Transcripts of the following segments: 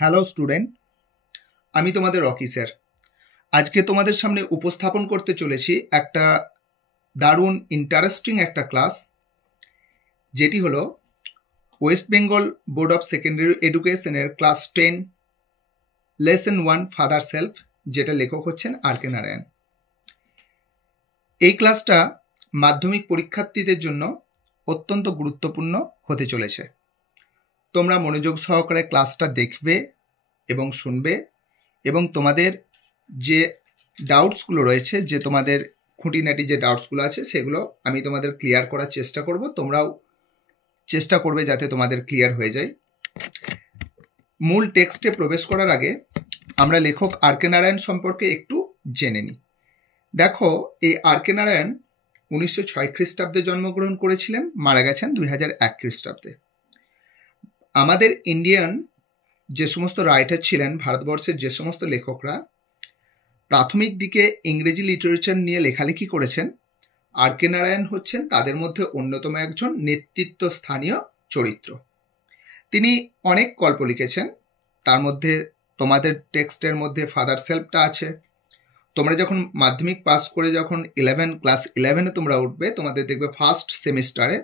Hello student, আমি তোমাদের Rocky sir. আজকে তোমাদের সামনে উপস্থাপন করতে চলেছি একটা দারুণ ইন্টারেস্টিং একটা ক্লাস, যেটি হলো West Bengal board of secondary এডুকেশনের ক্লাস 10 লেসন 1 ফাদার সেলফ, যেটা লেখক হচ্ছেন আর কে নারায়ণ। এই ক্লাসটা মাধ্যমিক পরীক্ষার্থীদের জন্য অত্যন্ত গুরুত্বপূর্ণ হতে চলেছে। তোমরা মনোযোগ সহকারে ক্লাসটা দেখবে এবং শুনবে, এবং তোমাদের যে ডাউটসগুলো রয়েছে, যে তোমাদের খুঁটিনাটি যে ডাউটসগুলো আছে, সেগুলো আমি তোমাদের ক্লিয়ার করার চেষ্টা করব। তোমরাও চেষ্টা করবে যাতে তোমাদের ক্লিয়ার হয়ে যায়। মূল টেক্সটে প্রবেশ করার আগে আমরা লেখক আর কে নারায়ণ সম্পর্কে একটু জেনে নিই। দেখো, এই আর কে নারায়ণ 1906 খ্রিস্টাব্দে জন্মগ্রহণ করেছিলেন, মারা গেছেন 2001 খ্রিস্টাব্দে। আমাদের ইন্ডিয়ান যে সমস্ত রাইটার ছিলেন, ভারতবর্ষের যে সমস্ত লেখকরা প্রাথমিক দিকে ইংরেজি লিটারেচার নিয়ে লেখালেখি করেছেন, আর কে নারায়ণ হচ্ছেন তাদের মধ্যে অন্যতম একজন নেতৃত্ব স্থানীয় চরিত্র। তিনি অনেক গল্প লিখেছেন, তার মধ্যে তোমাদের টেক্সটের মধ্যে ফাদার সেলফটা আছে। তোমরা যখন মাধ্যমিক পাস করে যখন ক্লাস 11-এ তোমরা উঠবে, তোমাদের দেখবে ফার্স্ট সেমিস্টারে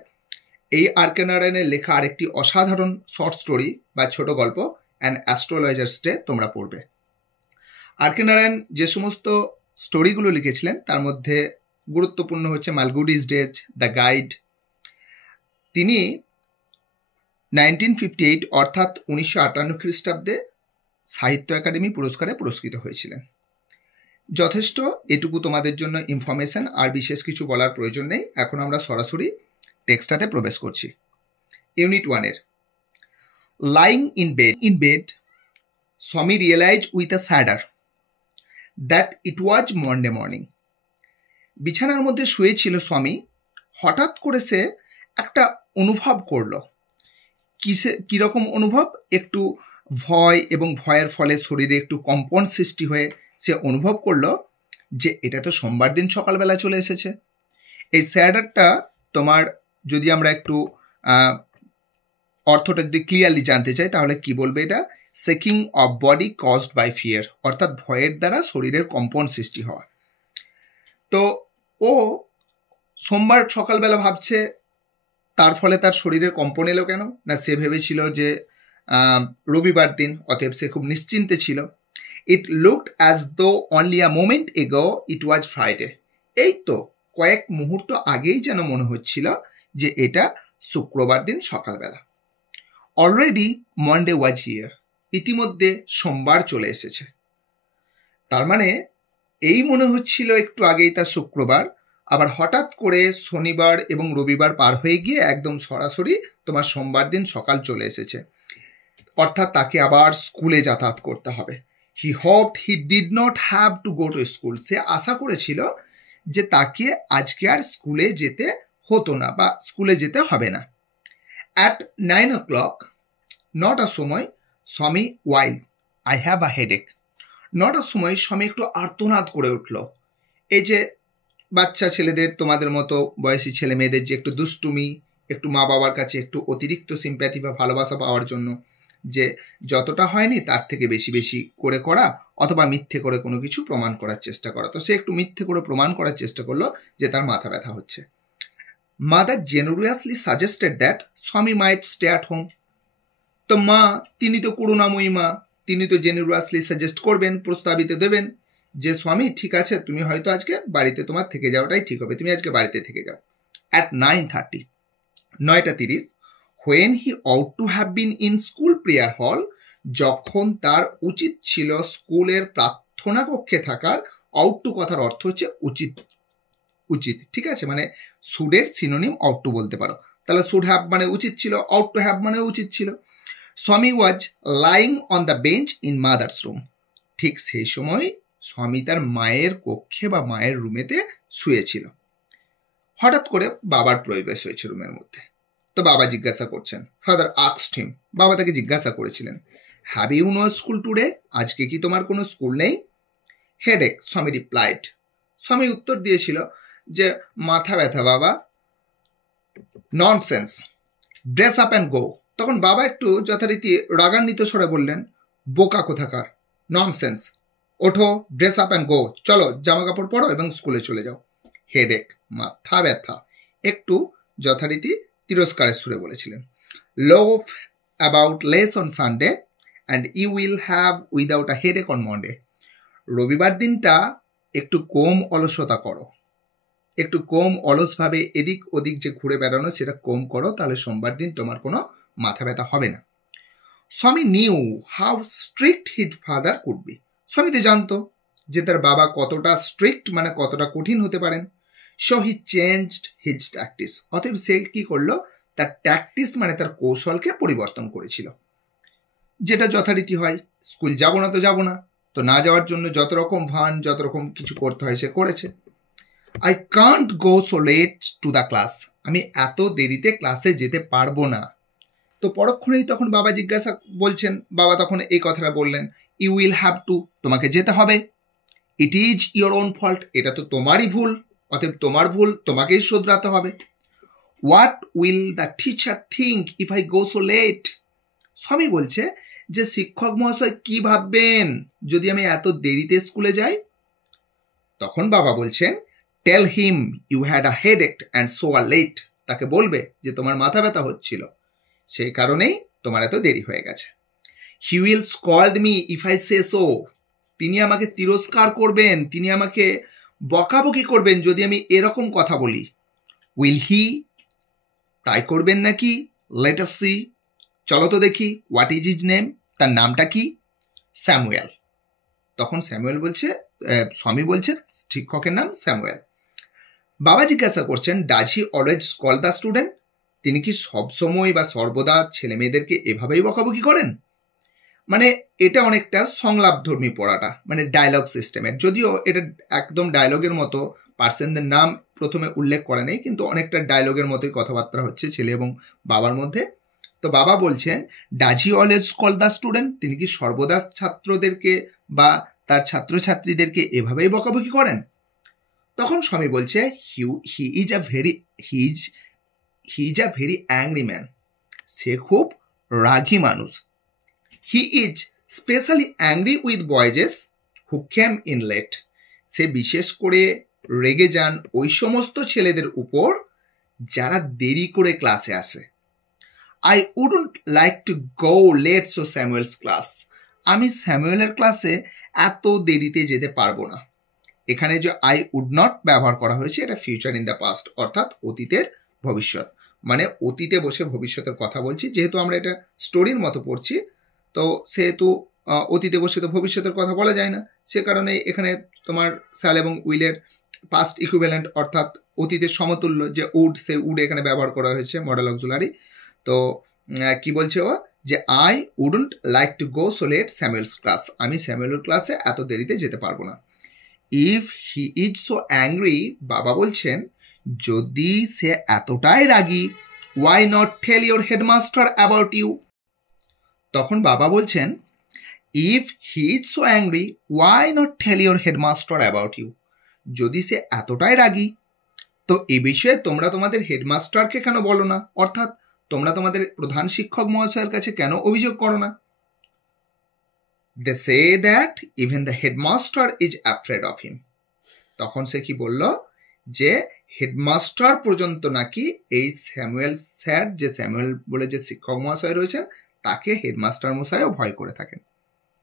এই আর কে নারায়ণের লেখা আরেকটি অসাধারণ শর্ট স্টোরি বা ছোট গল্প অ্যান অ্যাস্ট্রোলজার্স ডে তোমরা পড়বে। আর কে নারায়ণ যে সমস্ত স্টোরিগুলো লিখেছিলেন তার মধ্যে গুরুত্বপূর্ণ হচ্ছে মালগুডিস ডেজ, দ্য গাইড। তিনি 1958 অর্থাৎ 1958 খ্রিস্টাব্দে সাহিত্য একাডেমি পুরস্কারে পুরস্কৃত হয়েছিলেন। যথেষ্ট এটুকু তোমাদের জন্য ইনফরমেশন, আর বিশেষ কিছু বলার প্রয়োজন নেই। এখন আমরা সরাসরি টেক্সটাতে প্রবেশ করছি। ইউনিট 1-এর lying in bed Swami realized with a shudder that it was Monday morning. বিছানার মধ্যে শুয়েছিল স্বামী, হঠাৎ করে সে একটা অনুভব করলো। কিরকম অনুভব? একটু ভয়, এবং ভয়ের ফলে শরীরে একটু কম্পন সৃষ্টি হয়ে সে অনুভব করলো যে এটা তো সোমবার দিন সকালবেলা চলে এসেছে। এই স্যাডারটা তোমার যদি আমরা একটু অর্থটা যদি ক্লিয়ারলি জানতে চাই, তাহলে কি বলবে? এটা shaking of body caused by fear, অর্থাৎ ভয়ের দ্বারা শরীরের কম্পন সৃষ্টি হওয়া। তো ও সোমবার সকালবেলা ভাবছে, তার ফলে তার শরীরের কম্পন এলো কেন? না, সে ভেবেছিল যে রবিবার দিন, অতএব সে খুব নিশ্চিন্তে ছিল। It looked as though only a moment এগো ইট ওয়াজ ফ্রাইডে। এই তো কয়েক মুহূর্ত আগেই যেন মনে হচ্ছিল যে এটা শুক্রবার দিন সকালবেলা। অলরেডি মন্ডে ওয়াজ হিয়ার, ইতিমধ্যে সোমবার চলে এসেছে। তার মানে এই মনে হচ্ছিল একটু আগেই তার শুক্রবার, আবার হঠাৎ করে শনিবার এবং রবিবার পার হয়ে গিয়ে একদম সরাসরি তোমার সোমবার দিন সকাল চলে এসেছে, অর্থাৎ তাকে আবার স্কুলে যাতায়াত করতে হবে। He hoped he did not have to go to school. সে আশা করেছিল যে তাকে আজকে আর স্কুলে যেতে হতো না, বা স্কুলে যেতে হবে না। অ্যাট 9 o'clock, নটার সময়, স্বামী while I have a headache. নটার সময় স্বামী একটু আর্তনাদ করে উঠল। এই যে বাচ্চা ছেলেদের, তোমাদের মতো বয়সী ছেলে মেয়েদের যে একটু দুষ্টুমি, একটু মা বাবার কাছে একটু অতিরিক্ত সিম্প্যাথি বা ভালোবাসা পাওয়ার জন্য যে যতটা হয়নি তার থেকে বেশি বেশি করে করা, অথবা মিথ্যে করে কোনো কিছু প্রমাণ করার চেষ্টা করা। তো সে একটু মিথ্যে করে প্রমাণ করার চেষ্টা করলো যে তার মাথা ব্যথা হচ্ছে। মাদার জেনারেসলি সাজেস্টেড দ্যাট স্বামী মাইট স্টে অ্যাট হোম। তো মা, তিনি তো করুণাময়ী মা, তিনি তো জেনারেসলি সাজেস্ট করবেন, প্রস্তাবিত দেবেন যে স্বামী ঠিক আছে, তুমি হয়তো আজকে বাড়িতে তোমার থেকে যাওয়াটাই ঠিক হবে, তুমি আজকে বাড়িতে থেকে যাও। At 9:30, 9:30, when he out to have been in school prayer হল, যখন তার উচিত ছিল স্কুলের প্রার্থনা কক্ষে থাকার। আউট টু কথার অর্থ হচ্ছে উচিত, উচিত, ঠিক আছে? মানে শুডের সিনোনিম আউট টু বলতে পারো। তাহলে শুড হ্যাভ মানে উচিত ছিল, আউট টু হ্যাভ মানে উচিত ছিল। স্বামী was lying on the bench in mother's room. ঠিক সেই সময় স্বামী তার মায়ের কক্ষে বা মায়ের রুমেতে শুয়েছিল। হঠাৎ করে বাবার প্রবেশ হয়েছে রুমের মধ্যে। তো বাবা জিজ্ঞাসা করছেন, ফাদার আস্কড হিম, বাবা তাকে জিজ্ঞাসা করেছিলেন, have you no school today? আজকে কি তোমার কোনো স্কুল নেই? হেডেক, স্বামী রিপ্লাইড। স্বামী উত্তর দিয়েছিল যে মাথা ব্যথা বাবা। Nonsense, dress up and go. তখন বাবা একটু যথারীতি রাগান্বিত স্বরে বললেন, বোকা কোথাকার, ননসেন্স, ওঠো, ড্রেস আপ অ্যান্ড গো, চলো জামা কাপড় পরো এবং স্কুলে চলে যাও। হেডেক, মাথা ব্যথা, একটু যথারীতি তিরস্কারের সুরে বলেছিলেন। Love about less on Sunday and you will have without a headache on Monday. রবিবার দিনটা একটু কম অলসতা করো, একটু কম অলসভাবে এদিক ওদিক যে ঘুরে বেড়ানো সেটা কম করো, তাহলে সোমবার দিন তোমার কোনো মাথা ব্যথা হবে না। স্বামী new how strict his father could be. স্বামী তো জানতো যে তার বাবা কতটা স্ট্রিক্ট, মানে কতটা কঠিন হতে পারেন। So he changed his tactics. অতএব সে কি করলো, তার ট্যাকটিস মানে তার কৌশলকে পরিবর্তন করেছিল, যেটা যথারীতি হয়। স্কুল যাবো না তো যাবো না, তো না যাওয়ার জন্য যত রকম ভান, যত রকম কিছু করতে হয় সে করেছে। I can't go so late to the class. আমি এত দেরিতে ক্লাসে যেতে পারবো না। তো পরক্ষণেই তখন বাবা জিজ্ঞাসা বলছেন, বাবা তখন এই কথাটা বললেন, ইউ উইল হ্যাভ টু, তোমাকে যেতে হবে। It is your own fault, এটা তো তোমারই ভুল, অতএব তোমার ভুল তোমাকেই শোধরাতে হবে। What will the teacher think if I go so late. স্বামী বলছে যে শিক্ষক মহাশয় কি ভাববেন যদি আমি এত দেরিতে স্কুলে যাই। তখন বাবা বলছেন, tell him you had a headache and so are late. তাকে বলবে যে তোমার মাথা ব্যথা হচ্ছিল, সেই কারণেই তোমার এত দেরি হয়ে গেছে। He will scold me if I say so. তিনি আমাকে তিরস্কার করবেন, তিনি আমাকে বকাবকি করবেন যদি আমি এরকম কথা বলি। উইল হি, তাই করবেন নাকি? লেট আস সি, চলো তো দেখি। হোয়াট ইজ হিজ নেম, তার নামটা কি? স্যামুয়েল। তখন স্যামুয়েল বলছে, স্বামী বলছে শিক্ষকের নাম স্যামুয়েল। বাবা জিজ্ঞাসা করছেন, does he always call the student. তিনি কি সবসময় বা সর্বদা ছেলে মেয়েদেরকে এভাবেই বকাবকি করেন? মানে এটা অনেকটা সংলাপধর্মী পড়াটা, মানে ডায়লগ সিস্টেমের। যদিও এটা একদম ডায়লগের মতো, পার্সনদের নাম প্রথমে উল্লেখ করে নেই, কিন্তু অনেকটা ডায়লগের মতোই কথাবার্তা হচ্ছে ছেলে এবং বাবার মধ্যে। তো বাবা বলছেন, does he always call the student, তিনি কি সর্বদা ছাত্রদেরকে বা তার ছাত্রছাত্রীদেরকে এভাবেই বকাবকি করেন? তখন স্বামী বলছে, he is a very angry man. সে খুব রাগী মানুষ। He is specially angry with boys who came in late. সে বিশেষ করে রেগে যান ওই সমস্ত ছেলেদের উপর যারা দেরি করে ক্লাসে আসে। I wouldn't like to go late so Samuel's class. আমি স্যামুয়েলের ক্লাসে এত দেরিতে যেতে পারবো না। এখানে যে আই উড নট ব্যবহার করা হয়েছে, এটা ফিউচার ইন দ্য পাস্ট, অর্থাৎ অতীতের ভবিষ্যৎ, মানে অতীতে বসে ভবিষ্যতের কথা বলছি। যেহেতু আমরা এটা স্টোরির মতো পড়ছি, তো সেহেতু অতীতে বসে তো ভবিষ্যতের কথা বলা যায় না, সে কারণে এখানে তোমার স্যাল এবং উইলের পাস্ট ইকুইভ্যালেন্ট, অর্থাৎ অতীতের সমতুল্য যে উড, সে উড এখানে ব্যবহার করা হয়েছে মডেল অক্সিলারি। তো কি বলছে ও, যে I wouldn't like to go so late Samuel's class. আমি স্যামুয়েলের ক্লাসে এত দেরিতে যেতে পারবো না। If he is so angry, বাবা বলছেন যদি সে এতটাই রাগী, why not tell your headmaster about you. তখন বাবা বলছেন, if he is so angry why not tell your headmaster about you. যদি সে এতটাই রাগী, তো এ বিষয়ে তোমরা তোমাদের হেডমাস্টারকে কেন বলো না, অর্থাৎ তোমরা তোমাদের প্রধান শিক্ষক মহাশয়ের কাছে কেন অভিযোগ করো না? They say that even the headmaster is afraid of him. তখন সে কি বলল, যে হেডমাস্টার পর্যন্ত নাকি এই স্যামুয়েল স্যার, যে স্যামুয়েল বলে যে শিক্ষক মহাশয় রয়েছেন, তাকে হেডমাস্টার মশাইও ভয় করে থাকেন।